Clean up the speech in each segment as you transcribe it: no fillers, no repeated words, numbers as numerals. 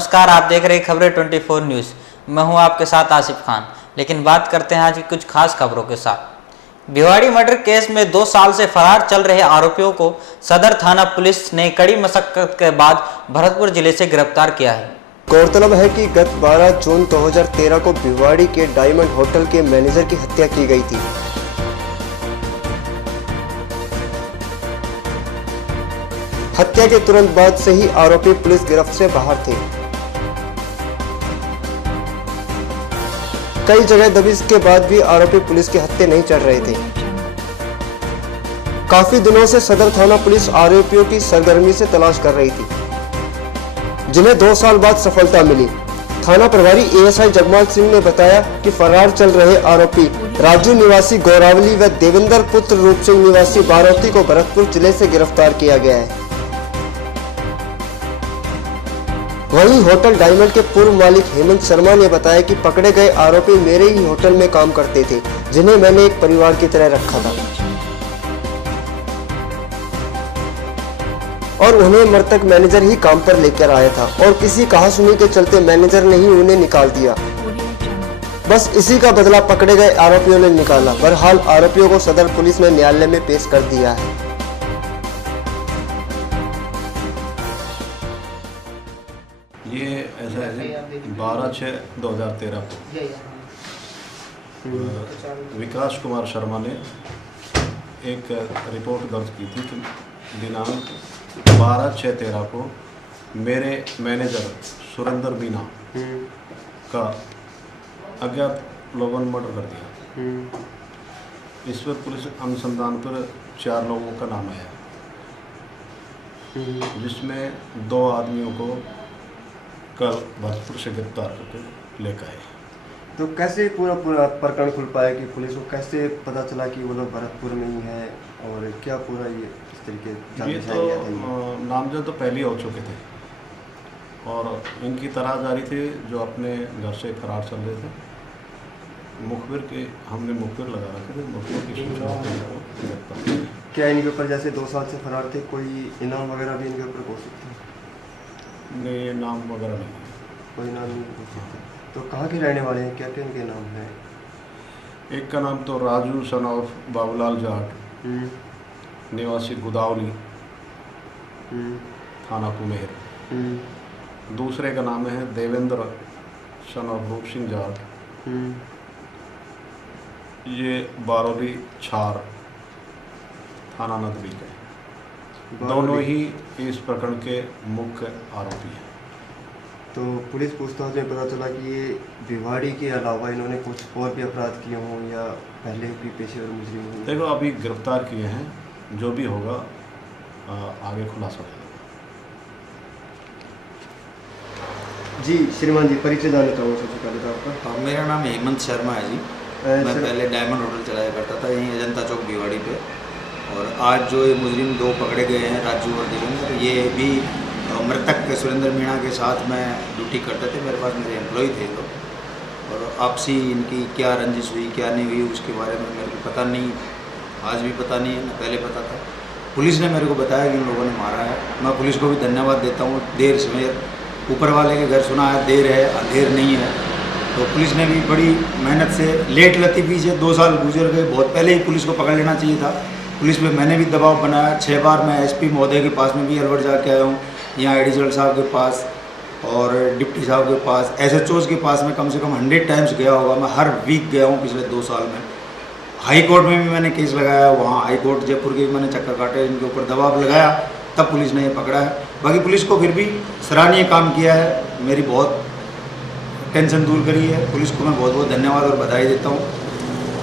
नमस्कार, आप देख रहे हैं खबरें 24 न्यूज़। मैं हूं आपके साथ आसिफ खान। लेकिन बात करते हैं आज की कुछ खास खबरों के साथ। भिवाड़ी मर्डर केस में 2 साल से फरार चल रहे आरोपियों को सदर थाना पुलिस ने कड़ी मशक्कत के बाद भरतपुर जिले से गिरफ्तार किया है। गौरतलब है कि गत 12 जून 2013 को भिवाड़ी के डायमंड होटल के मैनेजर की हत्या की गई थी। हत्या के तुरंत बाद से ही आरोपी पुलिस गिरफ्त से बाहर थे। कई जगह दबिश के बाद भी आरोपी पुलिस के हत्थे नहीं चढ़ रहे थे। काफी दिनों से सदर थाना पुलिस आरोपियों की सरगर्मी से तलाश कर रही थी, जिन्हें 2 साल बाद सफलता मिली। थाना प्रभारी एएसआई जगमाल सिंह ने बताया कि फरार चल रहे आरोपी राजू निवासी गौरावली व देवेंद्र पुत्र रूप सिंह निवासी बारोती को भरतपुर जिले से गिरफ्तार किया गया है। वहीं होटल डायमंड के पूर्व मालिक हेमंत शर्मा ने बताया कि पकड़े गए आरोपी मेरे ही होटल में काम करते थे, जिन्हें मैंने एक परिवार की तरह रखा था और उन्हें मृतक मैनेजर ही काम पर लेकर आया था और किसी कहासुनी के चलते मैनेजर ने ही उन्हें निकाल दिया। बस इसी का बदला पकड़े गए आरोपियों ने निकाला। बहरहाल आरोपियों को सदर पुलिस ने न्यायालय में पेश कर दिया है। ये ऐसा है 12/6/2013 को विकास कुमार शर्मा ने एक रिपोर्ट दर्ज की थी कि दिनांक 12/6/13 को मेरे मैनेजर सुरेंद्र मीना का अज्ञात लोगों ने मर्डर कर दिया। इस पर पुलिस अनुसंधान पर 4 लोगों का नाम आया, जिसमें 2 आदमियों को कल भरतपुर से गिरफ्तार करके लेकर आए। तो कैसे पूरा प्रकरण खुल पाया कि पुलिस को कैसे पता चला कि वो लोग भरतपुर में ही है और क्या पूरा ये इस तरीके? ये तो नामजद तो पहले हो चुके थे और इनकी तलाश जारी थी, जो अपने घर से फरार चल रहे थे। मुखबिर के हमने मुखबिर लगा रखे थे, मुखबिर की सूचना गिरफ्तार। क्या इनके ऊपर जैसे 2 साल से फरार थे, कोई इनाम वगैरह भी इनके ऊपर घोषित थे? नहीं, नाम वगैरह नहीं, कोई नाम नहीं घोषित। तो कहाँ के रहने वाले हैं, क्या क्या इनके नाम हैं? एक का नाम तो राजू सन ऑफ बाबूलाल जाट, निवासी गुदावली, थाना कुमेर। दूसरे का नाम है देवेंद्र सन ऑफ रूप सिंह जाट, ये बारोली छार, थाना नदवी का। दोनों ही इस प्रकरण के मुख्य आरोपी हैं। तो पुलिस पूछताछ में पता चला कि ये भिवाड़ी के अलावा इन्होंने कुछ और भी अपराध किए हों या पहले भी पेशेवर मुजरिम हों? देखो, अभी गिरफ्तार किए हैं, जो भी होगा आगे खुलासा होगा। जी श्रीमान जी, परिचय जानना चाहूँगा सबसे पहले तो आपका। मेरा नाम हेमंत शर्मा है जी। मैं पहले डायमंड होटल चलाया करता था यहीं अजंता चौक भिवाड़ी पे। और आज जो ये मुजरिम 2 पकड़े गए हैं, राजू और देवेंद्र, ये भी मृतक सुरेंद्र मीणा के साथ मैं ड्यूटी करते थे। मेरे पास मेरे एम्प्लॉय थे लोग, और आपसी इनकी क्या रंजिश हुई क्या नहीं हुई उसके बारे में मेरे को पता नहीं, आज भी पता नहीं है, न पहले पता था। पुलिस ने मेरे को बताया कि इन लोगों ने मारा है। मैं पुलिस को भी धन्यवाद देता हूँ। देर सवेर ऊपर वाले के घर सुना है, देर है अंधेर नहीं है। तो पुलिस ने भी बड़ी मेहनत से, लेट लतीफ़ी से 2 साल गुजर गए, बहुत पहले ही पुलिस को पकड़ लेना चाहिए था। पुलिस पे मैंने भी दबाव बनाया। 6 बार मैं एसपी महोदय के पास में भी अलवर जाके आया हूँ, यहाँ एडिशनल साहब के पास और डिप्टी साहब के पास, एसएचओ के पास में कम से कम 100 टाइम्स गया होगा। मैं हर वीक गया हूँ पिछले 2 साल में। हाई कोर्ट में भी मैंने केस लगाया, वहाँ हाई कोर्ट जयपुर के भी मैंने चक्कर काटे, इनके ऊपर दबाव लगाया, तब पुलिस ने ये पकड़ा है। बाकी पुलिस को फिर भी सराहनीय काम किया है, मेरी बहुत टेंशन दूर करी है। पुलिस को मैं बहुत बहुत धन्यवाद और बधाई देता हूँ।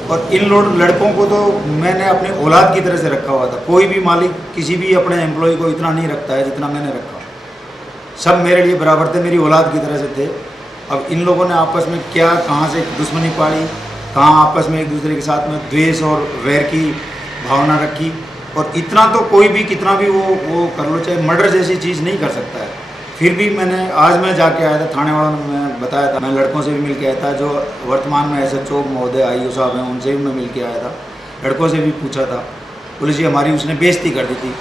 और इन लड़कों को तो मैंने अपने औलाद की तरह से रखा हुआ था। कोई भी मालिक किसी भी अपने एम्प्लॉय को इतना नहीं रखता है जितना मैंने रखा। सब मेरे लिए बराबर थे, मेरी औलाद की तरह से थे। अब इन लोगों ने आपस में क्या कहाँ से दुश्मनी पाली, कहाँ आपस में एक दूसरे के साथ में द्वेष और वैर की भावना रखी। और इतना तो कोई भी कितना भी वो कर लो, चाहे मर्डर जैसी चीज़ नहीं कर सकता है। फिर भी आज मैं जाके आया था, थाने वालों ने मैं बताया था, मैं लड़कों से भी मिल के आया था, जो वर्तमान में एसएचओ महोदय आईओ साहब हैं उनसे भी मैं मिल के आया था, लड़कों से भी पूछा था। पुलिस हमारी उसने बेइज्जती कर दी थी,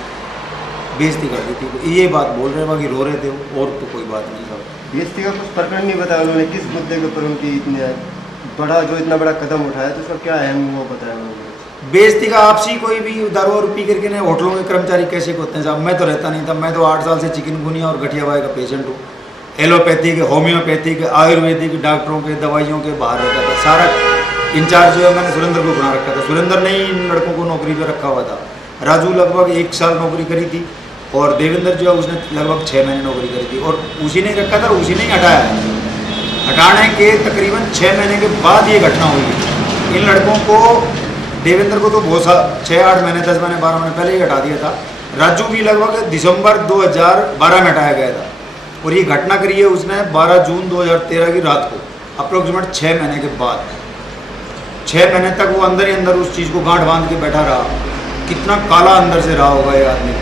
तो ये बात बोल रहे हैं, बाकी रो रहे थे, और तो कोई बात नहीं था। बेइज्जती का कुछ प्रकरण नहीं बताया उन्होंने, किस मुद्दे के ऊपर उनकी इतना बड़ा कदम उठाया, तो उसका क्या अहम वो बताया उन्होंने। बेइज्जती का आपसी कोई भी दारू और पी करके नहीं, होटलों के कर्मचारी कैसे होते हैं साहब। मैं तो रहता नहीं था, मैं तो 8 साल से चिकनगुनिया और गठिया वाई का पेशेंट हूँ। एलोपैथिक, होम्योपैथिक, आयुर्वेदिक डॉक्टरों के दवाइयों के बाहर रहता था। सारा इंचार्ज जो है मैंने सुरेंद्र को बना रखा था। सुरेंद्र ने ही इन लड़कों को नौकरी पर रखा हुआ था। राजू लगभग 1 साल नौकरी करी थी और देवेंद्र जो है उसने लगभग 6 महीने नौकरी करी थी और उसी ने रखा था और उसी ने ही हटाया है। हटाने के तकरीबन 6 महीने के बाद ये घटना हुई। इन लड़कों को, देवेंद्र को तो बहुत सा 6-8 महीने 10 महीने 12 महीने पहले ही हटा दिया था। राजू भी लगभग दिसंबर 2012 में हटाया गया था और ये घटना करी है उसने 12 जून 2013 की रात को, अप्रोक्सीमेट 6 महीने के बाद। 6 महीने तक वो अंदर ही अंदर उस चीज़ को गांठ बांध के बैठा रहा। कितना काला अंदर से रहा होगा ये आदमी।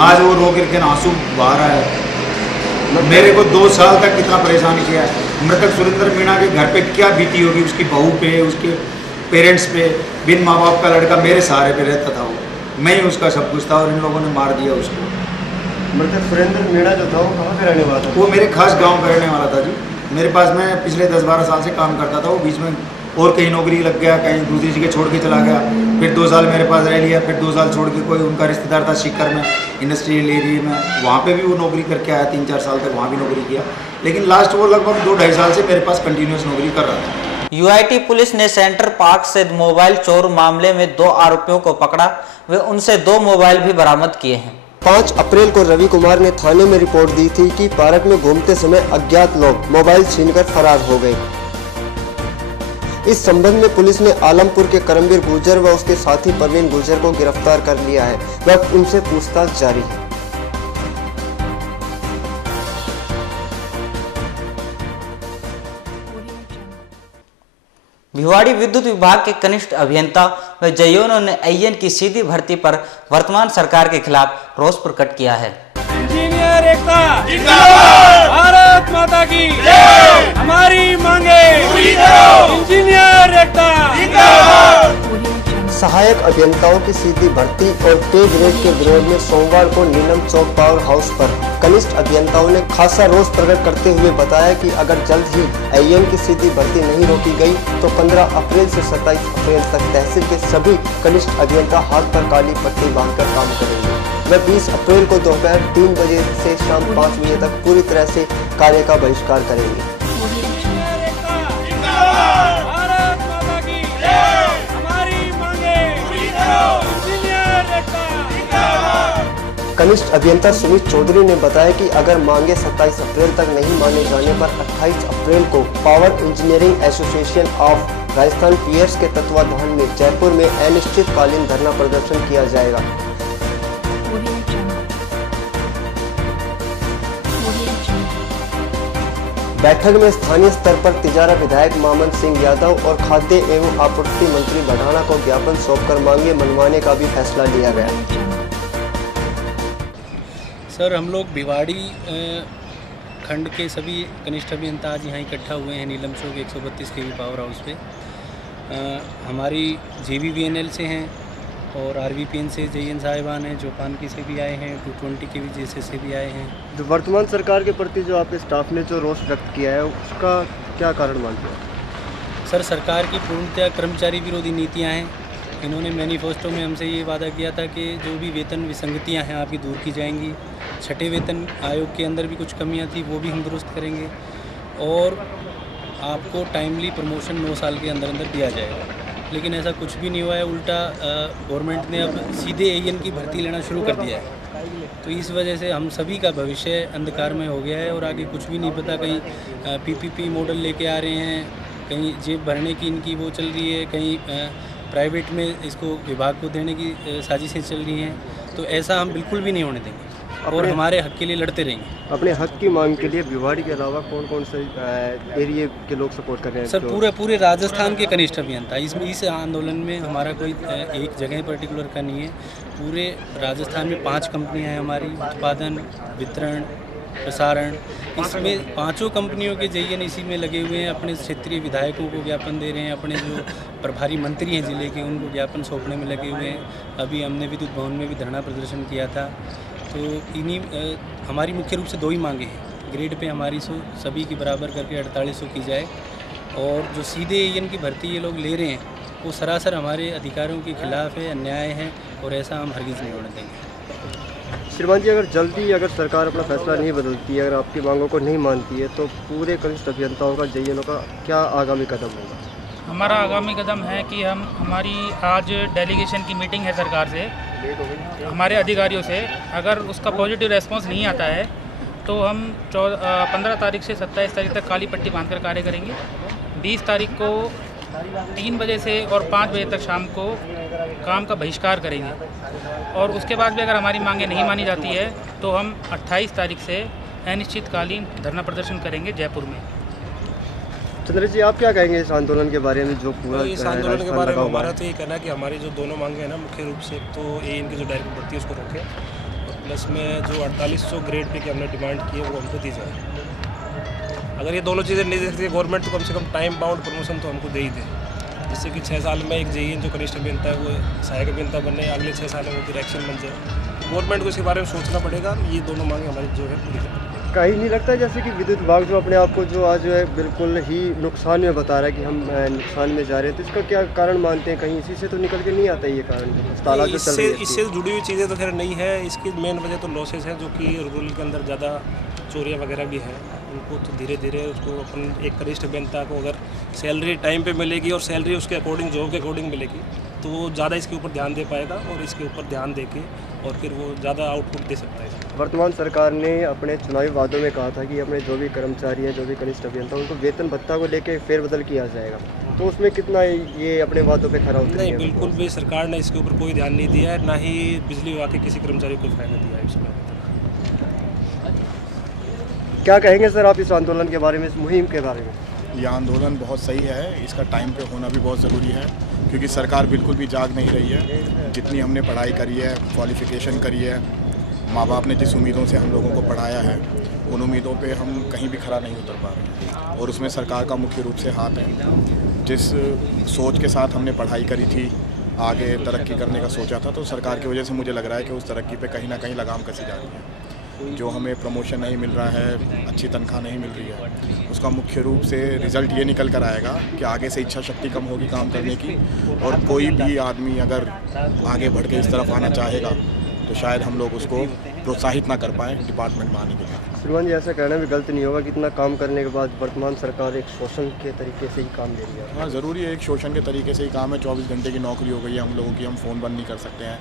आज वो रो करके आंसू बहा रहा है। मेरे को 2 साल तक कितना परेशान किया है। मृतक सुरेंद्र मीणा के घर पे क्या बीती होगी, उसकी बहू पे, उसके पेरेंट्स पे। बिन माँ बाप का लड़का मेरे सहारे पे रहता था वो, मैं ही उसका सब कुछ था और इन लोगों ने मार दिया उसको। मृतक सुरेंद्र मीणा जो था वो कहाँ का रहने वाला था? वो मेरे खास गांव का रहने वाला था जी। मेरे पास में पिछले 10-12 साल से काम करता था। वो बीच में और कहीं नौकरी लग गया, कहीं दूसरी जगह छोड़ के चला गया, फिर 2 साल मेरे पास रह लिया, फिर 2 साल छोड़ के कोई उनका रिश्तेदार था सीकर में, इंडस्ट्रियल एरिया में, वहाँ पे भी वो नौकरी करके आया। 3-4 साल तक वहाँ भी नौकरी किया, लेकिन लास्ट वो लगभग 2-2.5 साल से मेरे पास कंटिन्यूस नौकरी कर रहा था। यूआईटी पुलिस ने सेंटर पार्क से मोबाइल चोर मामले में 2 आरोपियों को पकड़ा व उनसे 2 मोबाइल भी बरामद किए हैं। 5 अप्रैल को रवि कुमार ने थाने में रिपोर्ट दी थी कि पार्क में घूमते समय अज्ञात लोग मोबाइल छीनकर फरार हो गए। इस संबंध में पुलिस ने आलमपुर के करमवीर गुर्जर व उसके साथी परवीन गुर्जर को गिरफ्तार कर लिया है व उनसे पूछताछ जारी है। भिवाड़ी विद्युत विभाग के कनिष्ठ अभियंता व जयोनों ने AN की सीधी भर्ती पर वर्तमान सरकार के खिलाफ रोष प्रकट किया है। इंजीनियर एकता जिंदाबाद, भारत माता की जय, हमारी मांगे पूरी करो, इंजीनियर एकता जिंदाबाद। सहायक अभियंताओं की सीधी भर्ती और पे ग्रेड के विरोध में सोमवार को नीलम चौक पावर हाउस पर कनिष्ठ अभियंताओं ने खासा रोष प्रकट करते हुए बताया कि अगर जल्द ही AN की सीधी भर्ती नहीं रोकी गई तो 15 अप्रैल से 27 अप्रैल तक तहसील के सभी कनिष्ठ अभियंता हाथ पर काली पट्टी बांधकर काम करेंगे। वे 20 अप्रैल को दोपहर 3 बजे से शाम 5 बजे तक पूरी तरह से कार्य का बहिष्कार करेंगे। कनिष्ठ अभियंता सुमित चौधरी ने बताया कि अगर मांगे 27 अप्रैल तक नहीं माने जाने पर 28 अप्रैल को power engineering association of Rajasthan पीएर्स के तत्वाधान में जयपुर में अनिश्चितकालीन धरना प्रदर्शन किया जाएगा। बैठक में स्थानीय स्तर पर तिजारा विधायक मामन सिंह यादव और खाद्य एवं आपूर्ति मंत्री बढ़ाना को ज्ञापन सौंपकर मांगे मनवाने का भी फैसला लिया गया। सर, हम लोग भिवाड़ी खंड के सभी कनिष्ठ अभियंता आज यहाँ इकट्ठा हुए हैं नीलम चौक 132 kV पावर हाउस पे। हमारी JVVNL से हैं और RVPN से JN साहिबान हैं, जोपानकी से भी आए हैं, 220 kV JSS से भी आए हैं। जो वर्तमान सरकार के प्रति जो आपके स्टाफ ने जो रोष व्यक्त किया है उसका क्या कारण मानते हैं? सर, सरकार की पूर्णतः कर्मचारी विरोधी नीतियाँ हैं। इन्होंने मैनिफेस्टो में हमसे ये वादा किया था कि जो भी वेतन विसंगतियाँ हैं आपकी दूर की जाएंगी। 6ठे वेतन आयोग के अंदर भी कुछ कमियां थी, वो भी हम दुरुस्त करेंगे और आपको टाइमली प्रमोशन 9 साल के अंदर अंदर दिया जाएगा। लेकिन ऐसा कुछ भी नहीं हुआ है। उल्टा गवर्नमेंट ने अब सीधे AN की भर्ती लेना शुरू कर दिया है। तो इस वजह से हम सभी का भविष्य अंधकार में हो गया है और आगे कुछ भी नहीं पता। कहीं PPP मॉडल लेके आ रहे हैं, कहीं जेब भरने की इनकी वो चल रही है, कहीं प्राइवेट में इसको विभाग को देने की साजिशें चल रही हैं। तो ऐसा हम बिल्कुल भी नहीं होने देंगे और हमारे हक के लिए लड़ते रहेंगे। अपने हक की मांग के लिए भिवाड़ी के अलावा कौन कौन से एरिया के लोग सपोर्ट कर रहे हैं? सर, पूरे राजस्थान के कनिष्ठ अभियंता इसमें इस आंदोलन में हमारा कोई एक जगह पर्टिकुलर का नहीं है। पूरे राजस्थान में 5 कंपनियां हैं हमारी, उत्पादन, वितरण, प्रसारण। इसमें 5 कंपनियों के JN इसी में लगे हुए हैं। अपने क्षेत्रीय विधायकों को ज्ञापन दे रहे हैं, अपने जो प्रभारी मंत्री हैं जिले के उनको ज्ञापन सौंपने में लगे हुए हैं। अभी हमने विद्युत भवन में भी धरना प्रदर्शन किया था। तो इन्हीं हमारी मुख्य रूप से 2 ही मांगे हैं। ग्रेड पे हमारी सभी की बराबर करके 4800 की जाए। और जो सीधे एएन की भर्ती ये लोग ले रहे हैं वो सरासर हमारे अधिकारों के खिलाफ है, अन्याय है, और ऐसा हम हरगिज़ नहीं होने देंगे। श्रीमान जी, अगर जल्दी अगर सरकार अपना फैसला नहीं बदलती है, अगर आपकी मांगों को नहीं मानती है, तो पूरे कनिष्ठ अभियंताओं का जेईएनओ का क्या आगामी कदम होगा? हमारा आगामी कदम है कि हमारी आज डेलीगेशन की मीटिंग है सरकार से, हमारे अधिकारियों से। अगर उसका पॉजिटिव रेस्पॉन्स नहीं आता है तो हम 15 तारीख से 27 तारीख तक काली पट्टी बांधकर कार्य करेंगे। 20 तारीख को 3 बजे से और 5 बजे तक शाम को काम का बहिष्कार करेंगे। और उसके बाद भी अगर हमारी मांगें नहीं मानी जाती है तो हम 28 तारीख से अनिश्चितकालीन धरना प्रदर्शन करेंगे जयपुर में। चंद्र जी, आप क्या कहेंगे इस आंदोलन के बारे में जो पूरा इस आंदोलन के बारे में हमारा तो ये कहना है कि हमारी जो दोनों मांगे हैं ना, मुख्य रूप से एक तो एएन की जो डायरेक्ट भर्ती है उसको रोकें, और प्लस में जो 4800 ग्रेड पे की हमने डिमांड की है वो हमको दी जाए। अगर ये दोनों चीज़ें नहीं दे सकती गवर्नमेंट तो कम से कम टाइम बाउंड प्रमोशन तो हमको दे ही दे, जिससे कि 6 साल में एक जेईएन जो कनिष्ठ अभियंता है वो सहायक अभियंता बने, अगले 6 साल में वो डायरेक्शन बन जाए। गवर्नमेंट को इसके बारे में सोचना पड़ेगा। ये दोनों मांगे हमारी जो है पूरी करें। कहीं नहीं लगता जैसे कि विद्युत विभाग जो अपने आप को जो आज जो है बिल्कुल ही नुकसान में बता रहा है कि हम नुकसान में जा रहे हैं, तो इसका क्या कारण मानते हैं? कहीं इसी से तो निकल के नहीं आता ये कारण, ताला जो चल रही है इससे जुड़ी हुई चीज़ें तो खैर नहीं है। इसकी मेन वजह तो लॉसेस हैं, जो कि रूरल के अंदर ज़्यादा चोरियाँ वगैरह भी हैं। उनको तो धीरे धीरे उसको अपन एक कनिष्ठ अभियंता को अगर सैलरी टाइम पे मिलेगी और सैलरी उसके अकॉर्डिंग जॉब के अकॉर्डिंग मिलेगी तो वो ज़्यादा इसके ऊपर ध्यान दे पाएगा, और इसके ऊपर ध्यान दे के और फिर वो ज़्यादा आउटपुट दे सकता है। वर्तमान सरकार ने अपने चुनावी वादों में कहा था कि अपने जो भी कर्मचारी हैं, जो भी कनिष्ठ अभियंता, उनको वेतन भत्ता को लेकर फेरबदल किया जाएगा, तो उसमें कितना ये अपने वादों पे खरा उतरेंगे? नहीं, बिल्कुल भी सरकार ने इसके ऊपर कोई ध्यान नहीं दिया है, ना ही बिजली विभाग के किसी कर्मचारी को फायदा दिया है इसमें। क्या कहेंगे सर आप इस आंदोलन के बारे में, इस मुहिम के बारे में? यह आंदोलन बहुत सही है, इसका टाइम पे होना भी बहुत ज़रूरी है, क्योंकि सरकार बिल्कुल भी जाग नहीं रही है। जितनी हमने पढ़ाई करी है, क्वालिफ़िकेशन करी है, माँ बाप ने जिस उम्मीदों से हम लोगों को पढ़ाया है, उन उम्मीदों पे हम कहीं भी खरा नहीं उतर पा रहे हैं, और उसमें सरकार का मुख्य रूप से हाथ है। जिस सोच के साथ हमने पढ़ाई करी थी, आगे तरक्की करने का सोचा था, तो सरकार की वजह से मुझे लग रहा है कि उस तरक्की पे कहीं ना कहीं लगाम कसी जा रही है। जो हमें प्रमोशन नहीं मिल रहा है, अच्छी तनख्वाह नहीं मिल रही है, उसका मुख्य रूप से रिज़ल्ट ये निकल कर आएगा कि आगे से इच्छा शक्ति कम होगी काम करने की, और कोई भी आदमी अगर आगे बढ़ के इस तरफ आना चाहेगा तो शायद हम लोग उसको प्रोत्साहित ना कर पाएँ डिपार्टमेंट में आने के लिए। श्रीमान जी, ऐसा कहना भी गलत नहीं होगा कि इतना काम करने के बाद वर्तमान सरकार एक शोषण के तरीके से ही काम दे रही है? हाँ, ज़रूरी है, एक शोषण के तरीके से ही काम है। 24 घंटे की नौकरी हो गई है हम लोगों की, हम फ़ोन बंद नहीं कर सकते हैं।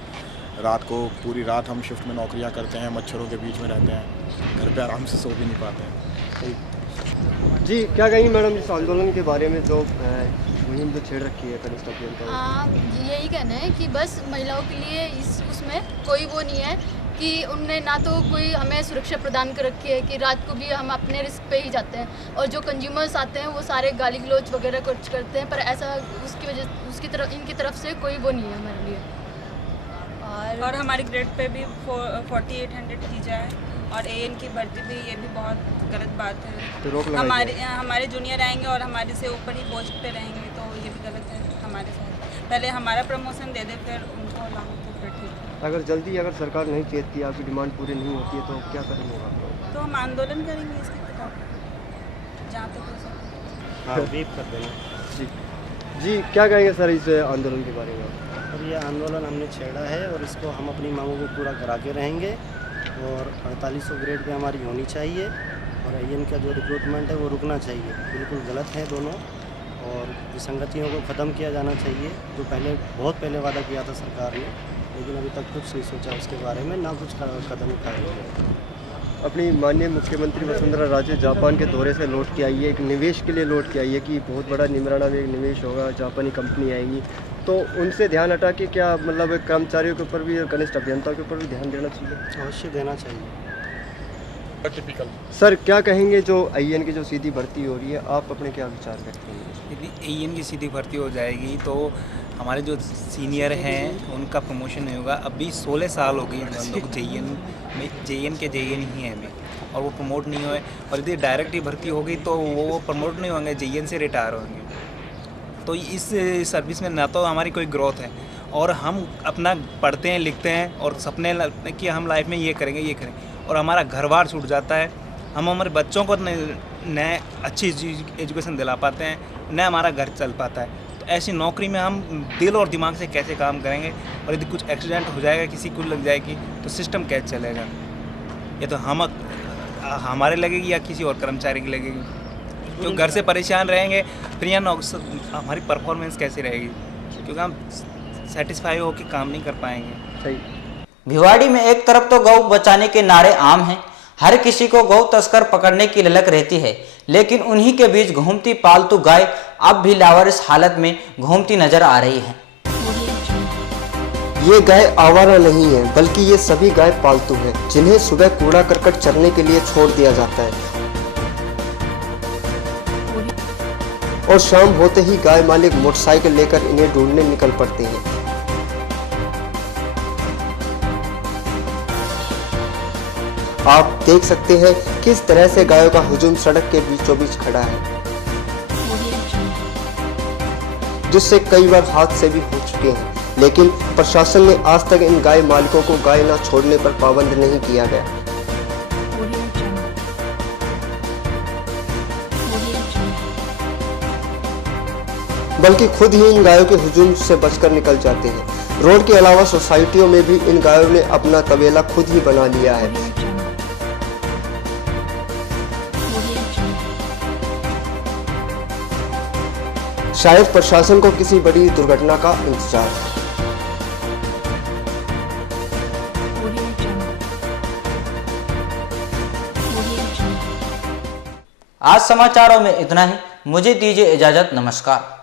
रात को पूरी रात हम शिफ्ट में नौकरियां करते हैं, मच्छरों के बीच में रहते हैं, घर पे आराम से सो भी नहीं पाते हैं। जी, क्या कहेंगी मैडम इस आंदोलन के बारे में जो मुहिम जो छेड़ रखी है कनिष्ठ अभियंता? यही कहना है कि बस महिलाओं के लिए उसमें कोई वो नहीं है कि उनने ना तो कोई हमें सुरक्षा प्रदान कर रखी है कि रात को भी हम अपने रिस्क पे ही जाते हैं, और जो कंज्यूमर्स आते हैं वो सारे गाली गलौज वगैरह कुछ करते हैं, पर ऐसा इनकी तरफ से कोई वो नहीं है हमारे लिए। और हमारी ग्रेड पे भी 4800 की जाए, और एएन की भर्ती भी, ये भी बहुत गलत बात है। तो हमारे जूनियर आएंगे और हमारे से ऊपर ही पोस्ट पे रहेंगे, तो ये भी गलत है हमारे साथ। पहले हमारा प्रमोशन दे दे, फिर उनको लाओ तो फिर ठीक। अगर जल्दी अगर सरकार नहीं चेतती, आपकी डिमांड पूरी नहीं होती है, तो क्या कदम होगा? तो हम आंदोलन करेंगे इसके खिलाफ जहाँ तक हो सके। हाँ, वेट कर देना। जी, क्या कहेंगे सर इस आंदोलन के बारे में? और ये आंदोलन हमने छेड़ा है और इसको हम अपनी मांगों को पूरा करा के रहेंगे, और 4800 ग्रेड पे हमारी होनी चाहिए, और एएन का जो रिक्रूटमेंट है वो रुकना चाहिए। बिल्कुल गलत है दोनों, और विसंगतियों को ख़त्म किया जाना चाहिए, जो बहुत पहले वादा किया था सरकार ने, लेकिन अभी तक कुछ नहीं सोचा उसके बारे में, ना कुछ कदम उठाए गए। अपनी माननीय मुख्यमंत्री वसुंधरा राजे जापान के दौरे से लौट के आई है, एक निवेश के लिए लौट के आई है कि बहुत बड़ा निमराना में एक निवेश होगा, जापानी कंपनी आएगी, तो उनसे ध्यान हटा के क्या मतलब कर्मचारियों के ऊपर भी और कनिष्ठ अभियंताओं के ऊपर भी ध्यान देना चाहिए? अवश्य देना चाहिए। सर, क्या कहेंगे जो एएन की जो सीधी भर्ती हो रही है, आप अपने क्या विचार रखते हैं? यदि एएन की सीधी भर्ती हो जाएगी तो हमारे जो सीनियर हैं उनका प्रमोशन नहीं होगा। अभी 16 साल हो गई हम लोग जेईएन के जेईएन ही हैं अभी, और वो प्रमोट नहीं हुए, और यदि डायरेक्ट ही भर्ती होगी तो वो प्रमोट नहीं होंगे, जेईएन से रिटायर होंगे। तो इस सर्विस में ना तो हमारी कोई ग्रोथ है, और हम अपना पढ़ते हैं, लिखते हैं और सपने कि हम लाइफ में ये करेंगे, और हमारा घर बार छूट जाता है, हम हमारे बच्चों को न अच्छी एजुकेशन दिला पाते हैं, न हमारा घर चल पाता है। तो ऐसी नौकरी में हम दिल और दिमाग से कैसे काम करेंगे? और यदि कुछ एक्सीडेंट हो जाएगा, किसी को लग जाएगी, तो सिस्टम कैसे चलेगा? ये तो हमारे लगेगी या किसी और कर्मचारी की लगेगी? जो घर से परेशान रहेंगे फिर यहाँ हमारी परफॉर्मेंस कैसी रहेगी? क्योंकि हम सेटिस्फाई होकर काम नहीं कर पाएंगे। सही। भिवाड़ी में एक तरफ तो गौ बचाने के नारे आम हैं, हर किसी को गौ तस्कर पकड़ने की ललक रहती है, लेकिन उन्हीं के बीच घूमती पालतू गाय अब भी लावारिस हालत में घूमती नजर आ रही है। ये गाय आवारा नहीं है, बल्कि ये सभी गाय पालतू हैं, जिन्हें सुबह कूड़ा करकट चरने के लिए छोड़ दिया जाता है और शाम होते ही गाय मालिक मोटरसाइकिल लेकर इन्हें ढूंढने निकल पड़ते हैं। आप देख सकते हैं किस तरह से गायों का हुजूम सड़क के बीचों बीच खड़ा है, जिससे कई बार हादसे भी हो चुके हैं, लेकिन प्रशासन ने आज तक इन गाय मालिकों को गाय न छोड़ने पर पाबंद नहीं किया गया। बल्कि खुद ही इन गायों के हुजूम से बचकर निकल जाते हैं। रोड के अलावा सोसाइटियों में भी इन गायों ने अपना तबेला खुद ही बना लिया है। शायद प्रशासन को किसी बड़ी दुर्घटना का इंतजार है। आज समाचारों में इतना ही। मुझे दीजिए इजाजत। नमस्कार।